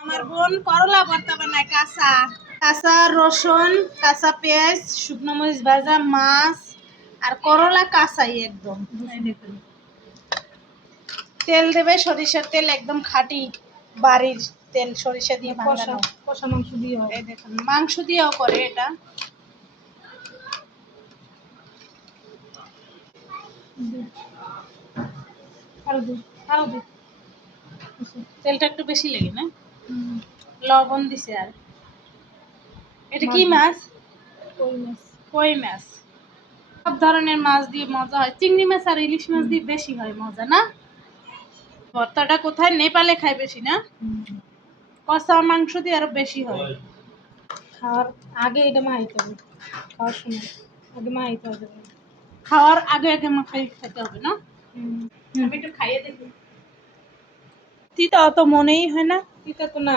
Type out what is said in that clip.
আমার বোন করলা ভর্তা বানায় কাঁচা। কাঁচা রসুন কাঁচা পেঁয়াজ শুকনো মরিচ ভাজা মাছ আর করলা কাঁচাই একদম। তেল দেবে সরিষার তেল একদম খাঁটি বাড়ির তেল সরিষা দিয়ে কষা কষা মাংস দিয়ে এই দেখুন মাংস দিয়েও করে এটা। আরও আরও তেলটা একটু বেশি লাগে না? লবণ দিছে আর। এটা কি মাছ? কই মাছ? কই মাছ? সব ধরনের মাছ দিয়ে মজা হয়। চিংড়ি মাছ আর ইলিশ মাছ দিয়ে বেশি হয় মজা না? ভর্তাটা কোথায়? নেপালে খায় বেশি না? কষা মাংস দিয়ে আরও বেশি হয়। খাওয়ার আগে এটা মাইতে হবে। খাওয়ার সময় আগে মাইতে হবে। খাওয়ার আগে আগে মাখাই খেতে হবে না? আমি একটু খাইয়ে দেখি। তিতা অত মনেই হয় না। তিতা তো না।